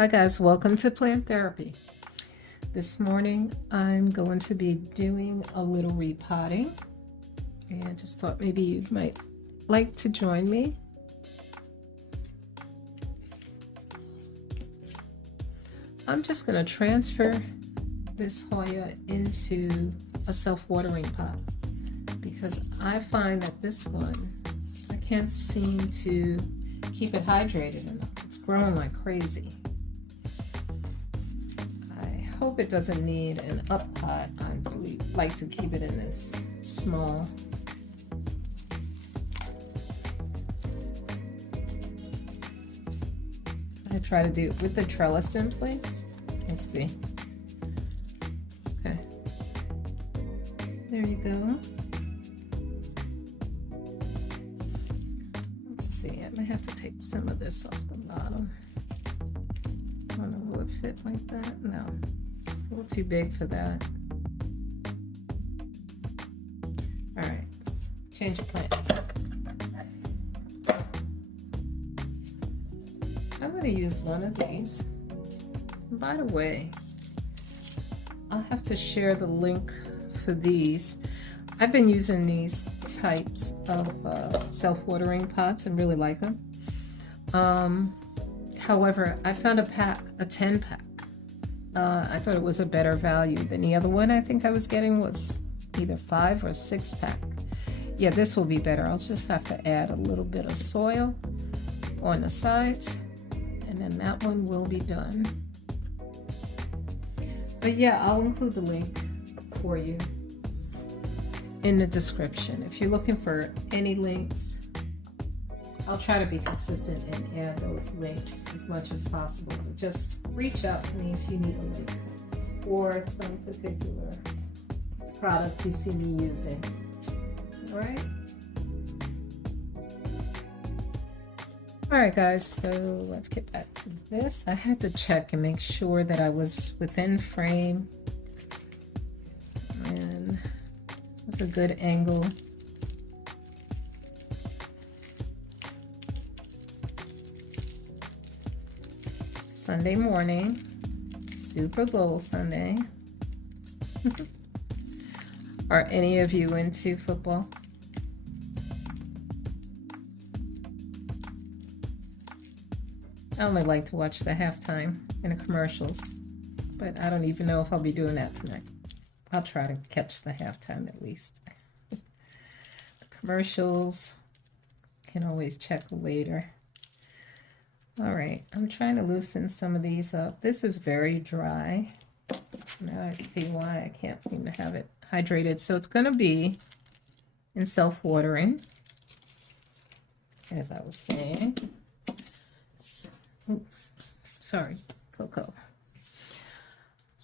Hi guys, welcome to Plant Therapy. This morning I'm going to be doing a little repotting and just thought maybe you might like to join me. I'm just going to transfer this hoya into a self-watering pot because I find that this one, I can't seem to keep it hydrated enough. It's growing like crazy. Hope it doesn't need an up pot. I really like to keep it in this small. I try to do it with the trellis in place. Let's see. Okay. There you go. Let's see. I might have to take some of this off the bottom. I don't know, will it fit like that? No. A little too big for that. All right, change of plans. I'm going to use one of these. And by the way, I'll have to share the link for these. I've been using these types of self-watering pots and really like them. However, I found a pack, a 10 pack. I thought it was a better value than the other one I think I was getting was either 5 or 6 pack. Yeah, this will be better. I'll just have to add a little bit of soil on the sides and then that one will be done. But yeah, I'll include the link for you in the description. If you're looking for any links, I'll try to be consistent and add those links as much as possible. But just reach out to me if you need a link or some particular product you see me using. All right? All right, guys, so let's get back to this. I had to check and make sure that I was within frame and it was a good angle. Sunday morning, Super Bowl Sunday. Are any of you into football? I only like to watch the halftime and the commercials, but I don't even know if I'll be doing that tonight. I'll try to catch the halftime at least. The commercials can always check later. All right, I'm trying to loosen some of these up. This is very dry. Now I see why I can't seem to have it hydrated. So it's going to be in self-watering, as I was saying. Oops, sorry, Coco.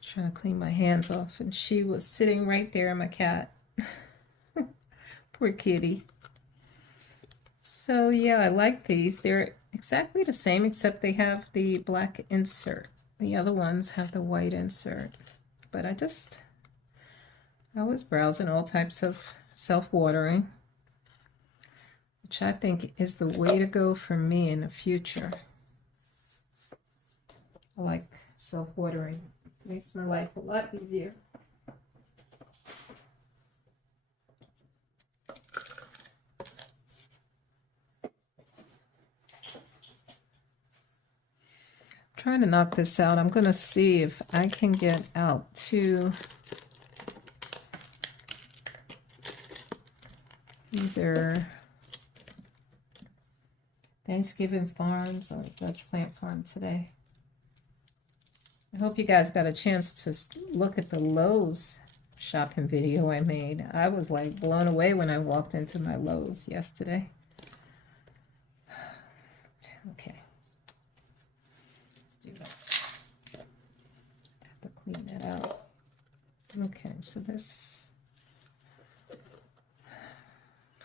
Trying to clean my hands off, and she was sitting right there, my cat. Poor kitty. So yeah, I like these. They're exactly the same except they have the black insert. The other ones have the white insert. But I was browsing all types of self-watering, which I think is the way to go for me in the future. I like self-watering. It makes my life a lot easier. Trying to knock this out. I'm going to see if I can get out to either Thanksgiving Farms or Dutch Plant Farm today. I hope you guys got a chance to look at the Lowe's shopping video I made. I was like blown away when I walked into my Lowe's yesterday. Okay. Have to clean that out. Okay, so this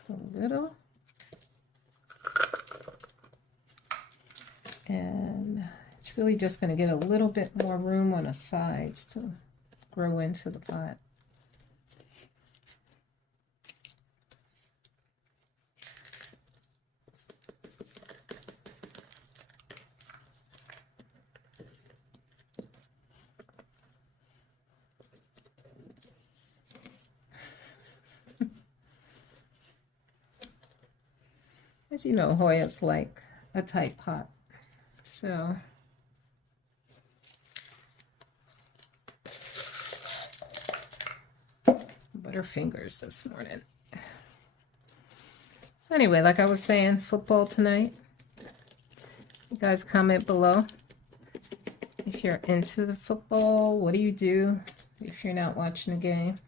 a little, and it's really just going to get a little bit more room on the sides to grow into the pot. As you know, Hoya's like a tight pot. So butterfingers this morning. So anyway, like I was saying, football tonight. You guys comment below if you're into the football. What do you do if you're not watching a game?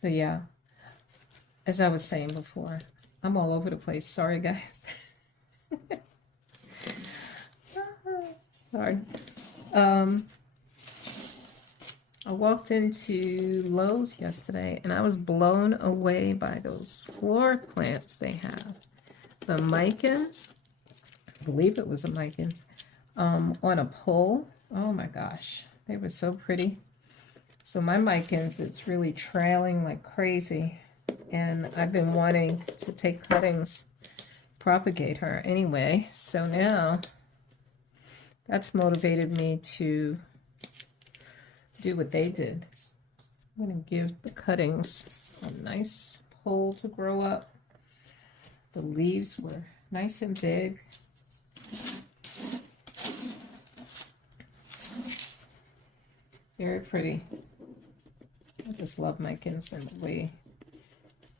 So yeah, as I was saying before, I'm all over the place. Sorry, guys. Sorry. I walked into Lowe's yesterday and I was blown away by those floor plants they have. The micans, I believe it was a micans, on a pole. Oh my gosh, they were so pretty. So my micans, it's really trailing like crazy. And I've been wanting to take cuttings, propagate her anyway. So now that's motivated me to do what they did. I'm going to give the cuttings a nice pole to grow up. The leaves were nice and big. Very pretty. I just love micans and the way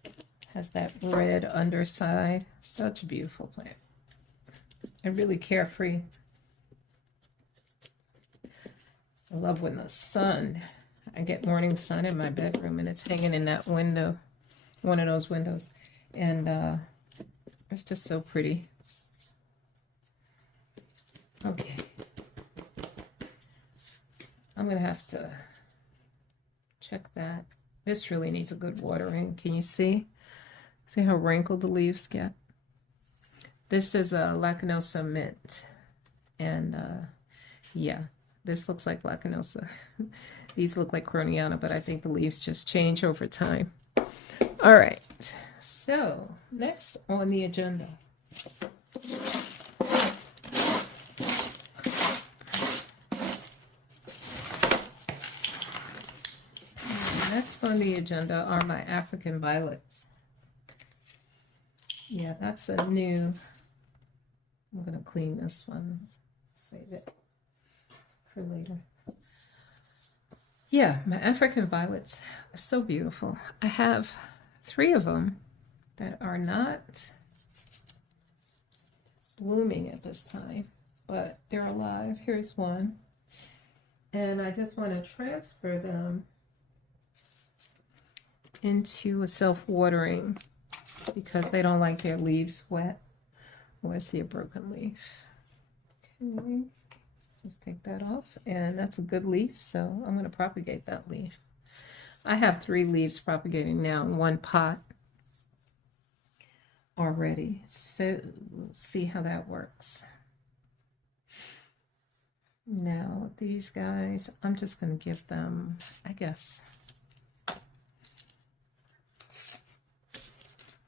it has that red underside. Such a beautiful plant. And really carefree. I love when the sun, I get morning sun in my bedroom and it's hanging in that window, one of those windows. And it's just so pretty. Okay. I'm going to have to check that. This really needs a good watering. Can you see? See how wrinkled the leaves get? This is a Lechuza mint. And yeah, this looks like Lechuza. These look like Croniana, but I think the leaves just change over time. All right. So next on the agenda. Next on the agenda are my African violets. Yeah, that's a new, I'm going to clean this one, save it for later. Yeah, my African violets are so beautiful. I have 3 of them that are not blooming at this time, but they're alive. Here's one. And I just want to transfer them into a self-watering because they don't like their leaves wet. Oh, I see a broken leaf. Okay, let's just take that off. And that's a good leaf, so I'm going to propagate that leaf. I have 3 leaves propagating now in one pot already. So we'll see how that works. Now, these guys, I'm just going to give them, I guess,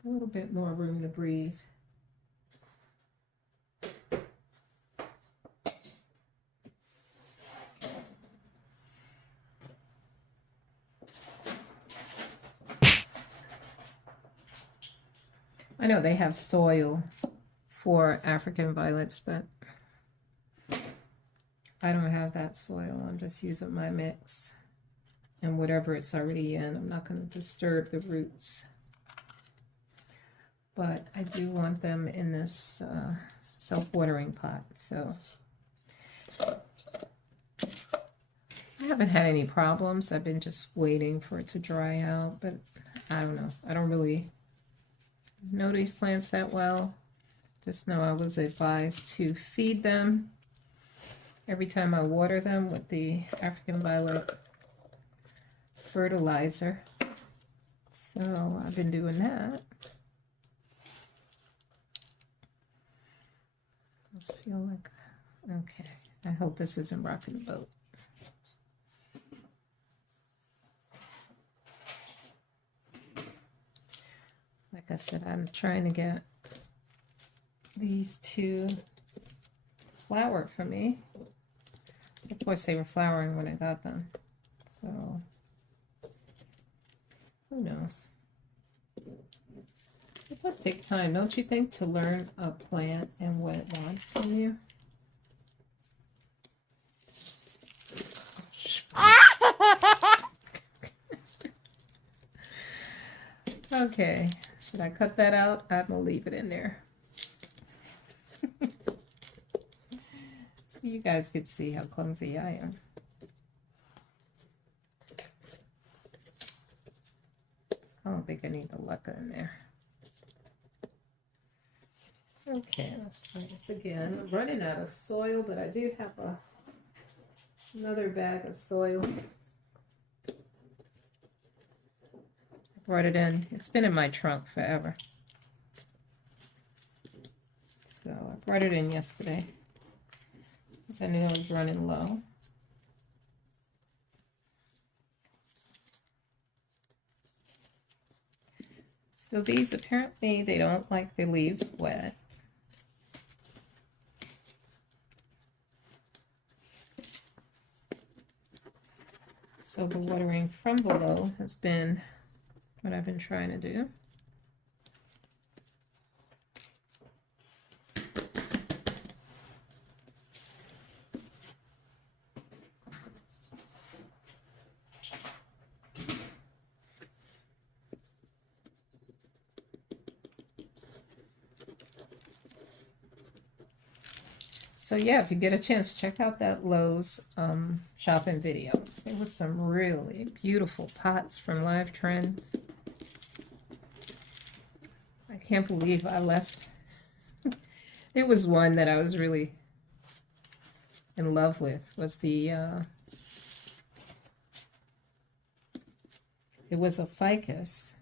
a little bit more room to breathe. I know they have soil for African violets, but I don't have that soil. I'm just using my mix and whatever it's already in. I'm not going to disturb the roots. But I do want them in this self-watering pot. So I haven't had any problems. I've been just waiting for it to dry out, but I don't know. I don't really know these plants that well. Just know I was advised to feed them every time I water them with the African Violet fertilizer. So I've been doing that. Just feel like, okay, I hope this isn't rocking the boat. Like I said, I'm trying to get these two flowered for me. Of course, they were flowering when I got them. So, who knows? It does take time, don't you think, to learn a plant and what it wants from you? Okay, should I cut that out? I'm gonna leave it in there. So you guys could see how clumsy I am. I don't think I need the leca in there. Okay, let's try this again. I'm running out of soil, but I do have another bag of soil. I brought it in. It's been in my trunk forever. So I brought it in yesterday because I knew I was running low. So these, apparently they don't like the leaves wet. So the watering from below has been what I've been trying to do. So yeah, if you get a chance, check out that Lowe's shopping video. There was some really beautiful pots from Live Trends. I can't believe I left. It was one that I was really in love with. Was the it was a ficus.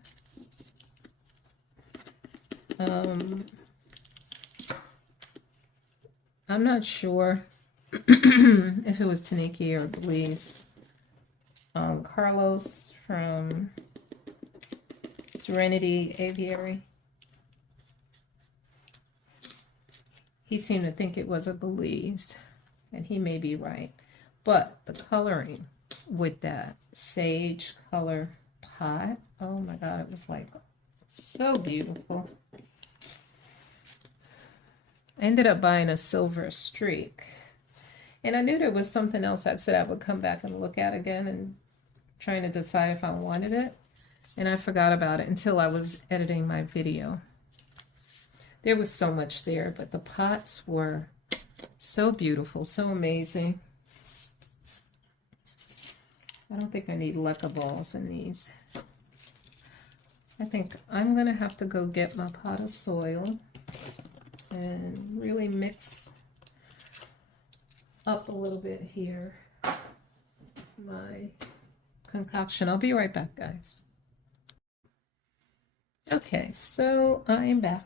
I'm not sure if it was Taniki or Belize. Carlos from Serenity Aviary. He seemed to think it was a Belize, and he may be right. But the coloring with that sage color pot, oh my God, it was like so beautiful. I ended up buying a silver streak, and I knew there was something else I said I would come back and look at again and trying to decide if I wanted it, and I forgot about it until I was editing my video. There was so much there, but the pots were so beautiful, so amazing. I don't think I need leca balls in these. I think I'm gonna have to go get my pot of soil and really mix up a little bit here my concoction. I'll be right back, guys. Okay, so I am back.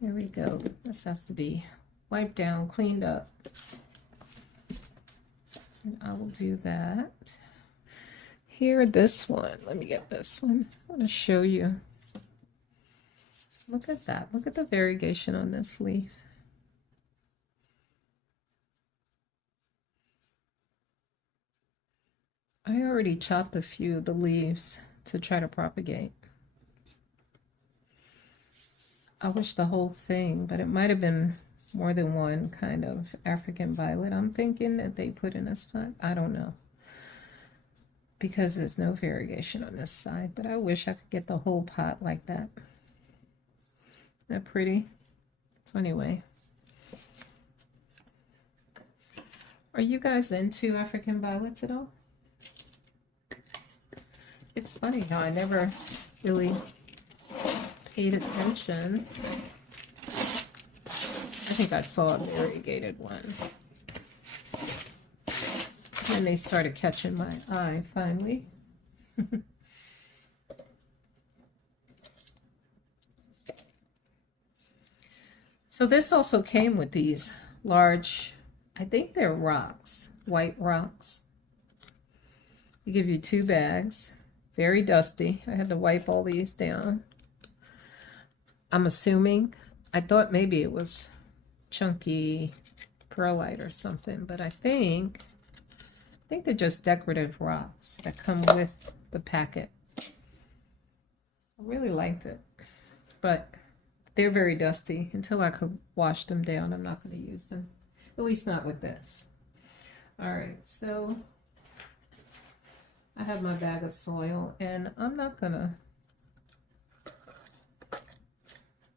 There we go. This has to be wiped down, cleaned up. And I will do that. Here, this one. Let me get this one. I want to show you. Look at that. Look at the variegation on this leaf. I already chopped a few of the leaves to try to propagate. I wish the whole thing, but it might have been more than one kind of African violet I'm thinking that they put in this pot. I don't know, because there's no variegation on this side, but I wish I could get the whole pot like that. Isn't that pretty? So anyway, are you guys into African violets at all? It's funny how I never really paid attention. I think I saw a variegated one. And they started catching my eye finally. So this also came with these large, I think they're rocks, white rocks. They give you 2 bags, Very dusty. I had to wipe all these down. I'm assuming, I thought maybe it was chunky perlite or something, but I think they're just decorative rocks that come with the packet. I really liked it, but they're very dusty. Until I could wash them down, I'm not going to use them. At least not with this. All right, so I have my bag of soil, and I'm not going to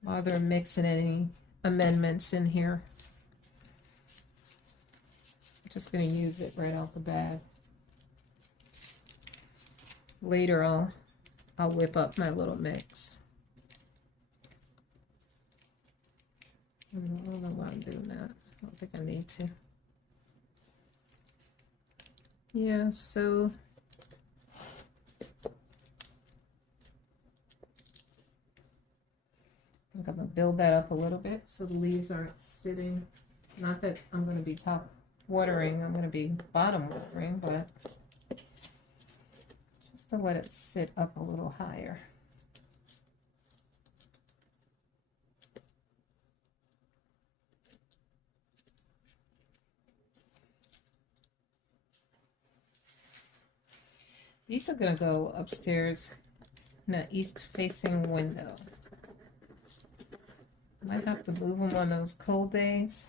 bother mixing any amendments in here. I'm just going to use it right out the bag. Later I'll whip up my little mix. I don't know why I'm doing that. I don't think I need to. Yeah, so I think I'm going to build that up a little bit so the leaves aren't sitting. Not that I'm going to be top watering, I'm going to be bottom watering, but just to let it sit up a little higher. These are going to go upstairs in an east-facing window. Might have to move them on those cold days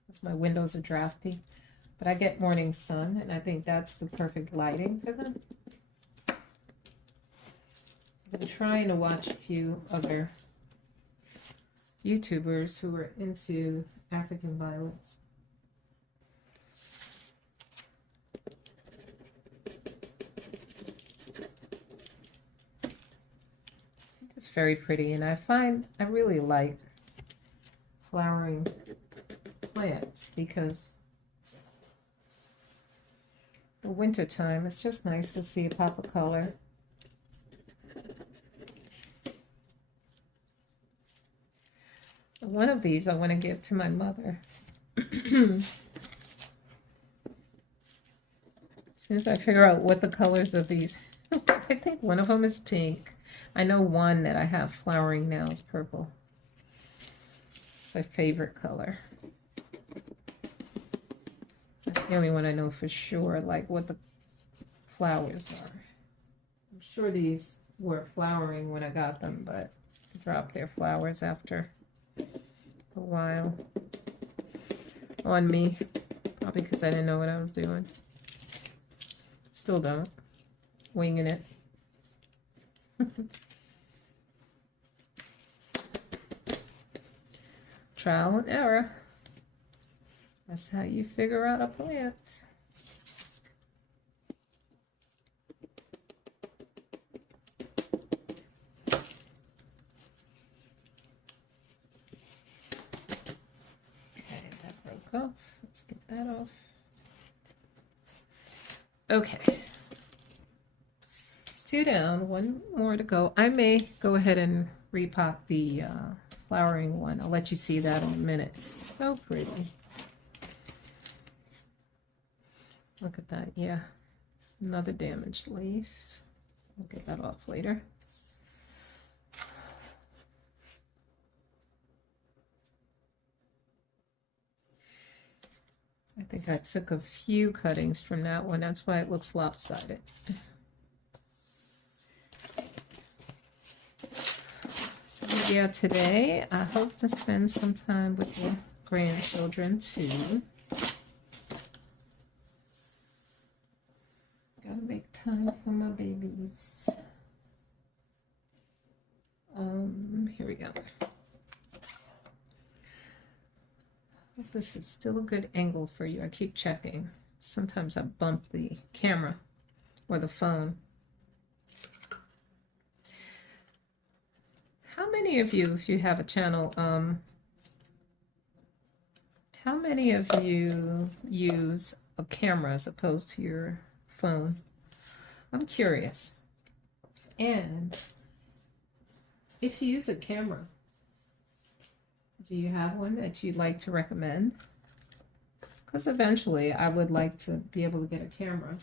because my windows are drafty, but I get morning sun, and I think that's the perfect lighting for them. I've been trying to watch a few other YouTubers who are into African violets. It's very pretty, and I really like flowering plants because the winter time, it's just nice to see a pop of color. One of these I want to give to my mother. As soon as I figure out what the colors of these, I think one of them is pink. I know one that I have flowering now is purple. It's my favorite color. That's the only one I know for sure, like what the flowers are. I'm sure these were flowering when I got them, but dropped their flowers after a while on me. Probably because I didn't know what I was doing. Still don't. Winging it. Trial and error. That's how you figure out a plant. Okay, that broke off. Let's get that off. Okay. 2 down, 1 more to go. I may go ahead and repot the flowering one. I'll let you see that in a minute. It's so pretty. Look at that. Yeah, another damaged leaf. I'll get that off later. I think I took a few cuttings from that one. That's why it looks lopsided. So yeah, today I hope to spend some time with the grandchildren too. Gotta make time for my babies. Here we go. Hope this is still a good angle for you. I keep checking. Sometimes I bump the camera or the phone. How many of you, if you have a channel, how many of you use a camera as opposed to your phone? I'm curious. And if you use a camera, do you have one that you'd like to recommend? Because eventually I would like to be able to get a camera.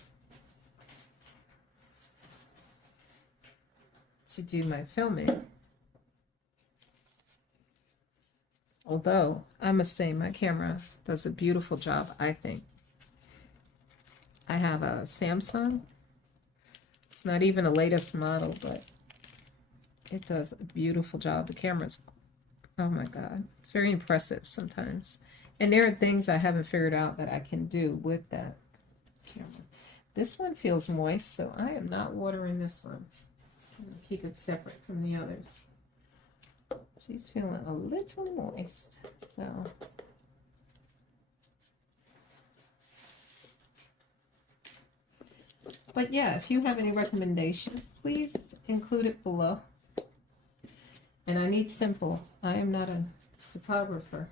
to do my filming. Although, I must say, my camera does a beautiful job, I think. I have a Samsung. It's not even the latest model, but it does a beautiful job. The camera's, oh my God, it's very impressive sometimes. And there are things I haven't figured out that I can do with that camera. This one feels moist, so I am not watering this one. I'm going to keep it separate from the others. She's feeling a little moist, so. But yeah, if you have any recommendations, please include it below. And I need simple. I am not a photographer.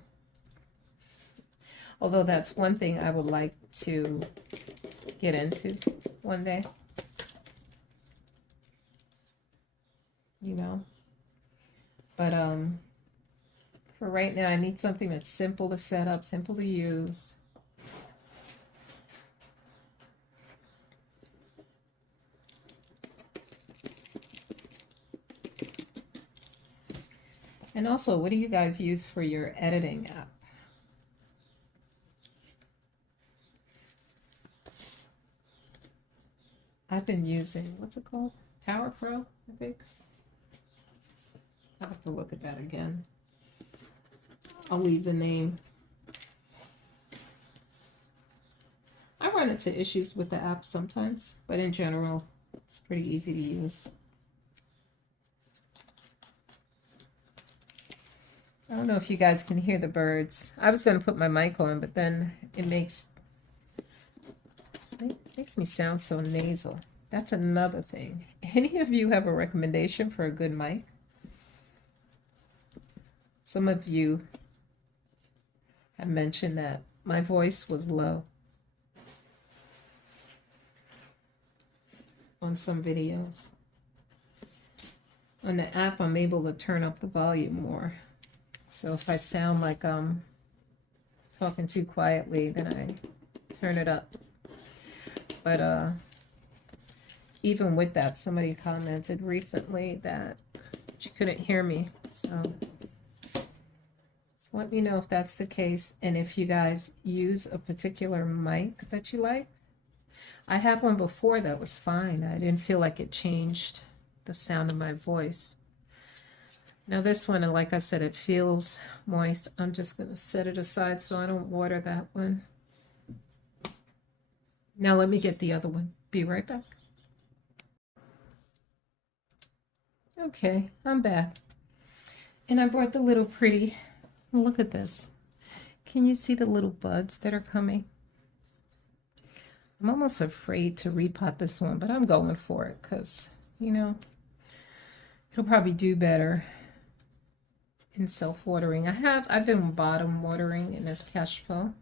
Although that's one thing I would like to get into one day. You know? But for right now, I need something that's simple to set up, simple to use. And also, what do you guys use for your editing app? I've been using, what's it called? Power Pro, I think. I'll have to look at that again. I'll leave the name. I run into issues with the app sometimes, but in general, it's pretty easy to use. I don't know if you guys can hear the birds. I was going to put my mic on, but then it makes me sound so nasal. That's another thing. Any of you have a recommendation for a good mic? Some of you have mentioned that my voice was low on some videos. On the app, I'm able to turn up the volume more. So if I sound like I'm talking too quietly, then I turn it up. But even with that, somebody commented recently that she couldn't hear me. So let me know if that's the case, and if you guys use a particular mic that you like. I had one before that was fine. I didn't feel like it changed the sound of my voice. Now this one, like I said, it feels moist. I'm just going to set it aside so I don't water that one. Now let me get the other one. Be right back. Okay, I'm back. And I brought the little pretty. Look at this. Can you see the little buds that are coming? I'm almost afraid to repot this one, but I'm going for it because, you know, it'll probably do better in self-watering. I've been bottom watering in this cachepot,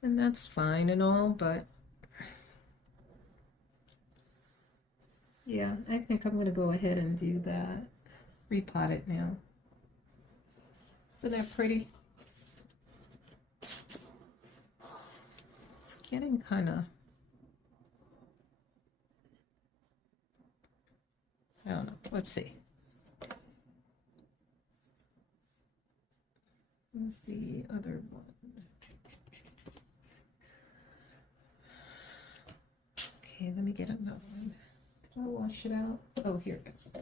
and that's fine and all, but yeah, I think I'm going to go ahead and do that. Repot it now. Isn't that pretty? It's getting kind of, I don't know. Let's see. Where's the other one? Okay, let me get another one. Did I wash it out? Oh, here it is.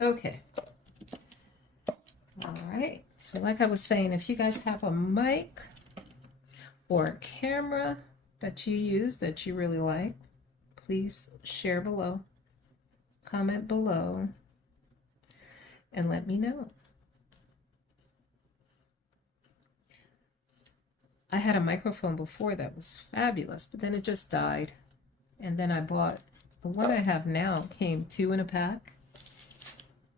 Okay. All right, so like I was saying, if you guys have a mic or a camera that you use that you really like, please share below, comment below, and let me know. I had a microphone before that was fabulous, but then it just died. And then I bought, the one I have now came 2 in a pack.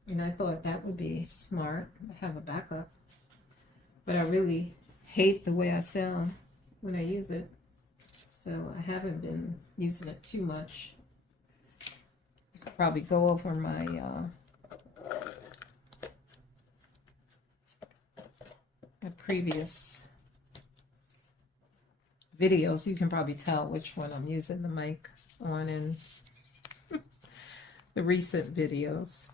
And I thought that would be smart. I have a backup. But I really hate the way I sound when I use it. So I haven't been using it too much. I could probably go over my my previous videos. You can probably tell which one I'm using the mic on, and the recent videos.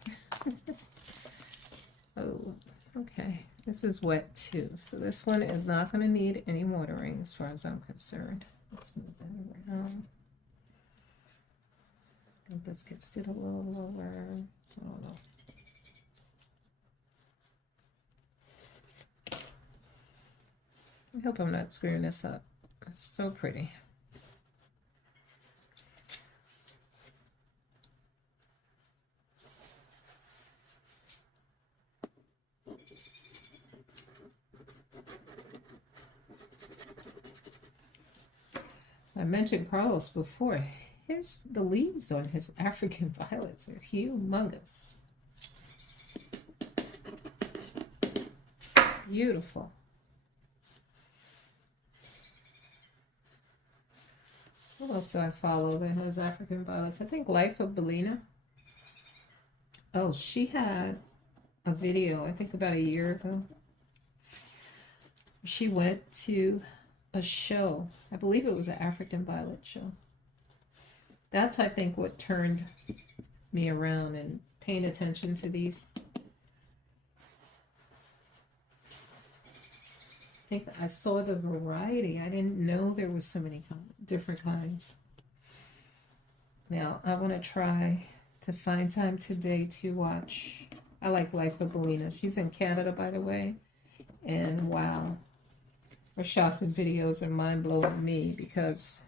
Oh, okay. This is wet too, so this one is not going to need any watering as far as I'm concerned. Let's move that around. I think this gets it a little lower. I don't know. I hope I'm not screwing this up. It's so pretty. I mentioned Carlos before. The leaves on his African violets are humongous. Beautiful. What else do I follow that has African violets? I think Life of Barrina. Oh, she had a video, I think about a year ago. She went to a show. I believe it was an African violet show. That's, I think, what turned me around and paying attention to these. I think I saw the variety. I didn't know there was so many different kinds. Now, I want to try to find time today to watch. I like Life of Barrina. She's in Canada, by the way. And wow. Her shopping videos are mind-blowing to me because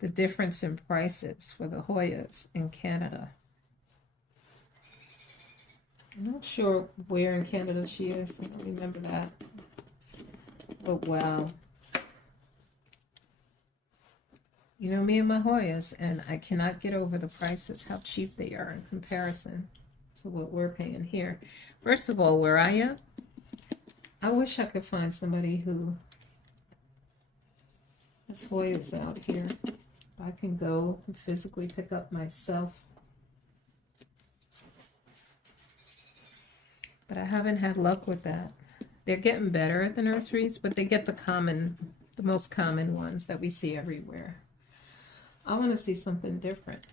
the difference in prices for the Hoyas in Canada. I'm not sure where in Canada she is. I don't remember that. But wow. You know me and my Hoyas, and I cannot get over the prices, how cheap they are in comparison to what we're paying here. First of all, where I am, I wish I could find somebody who has Hoyas out here. I can go and physically pick up myself. But I haven't had luck with that. They're getting better at the nurseries, but they get the most common ones that we see everywhere. I want to see something different.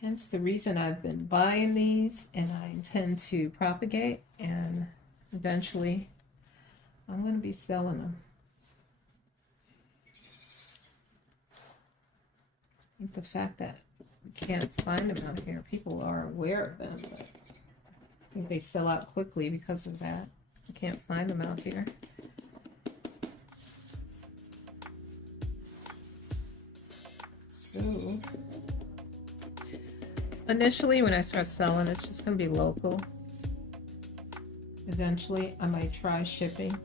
Hence the reason I've been buying these, and I intend to propagate, and eventually I'm going to be selling them. I think the fact that we can't find them out here, people are aware of them, but I think they sell out quickly because of that. I can't find them out here. So initially, when I start selling, it's just going to be local. Eventually, I might try shipping.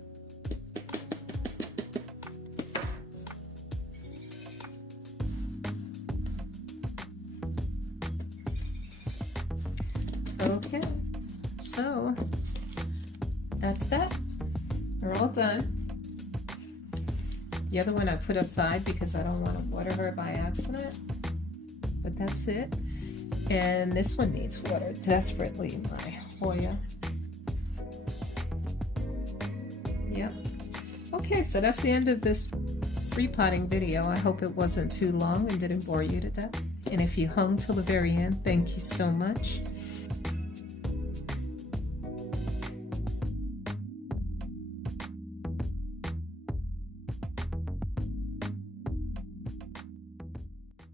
Okay, so that's that. We're all done. The other one I put aside because I don't want to water her by accident. But that's it. And this one needs water desperately, my Hoya. Yep. Okay, so that's the end of this repotting video. I hope it wasn't too long and didn't bore you to death. And if you hung till the very end, thank you so much.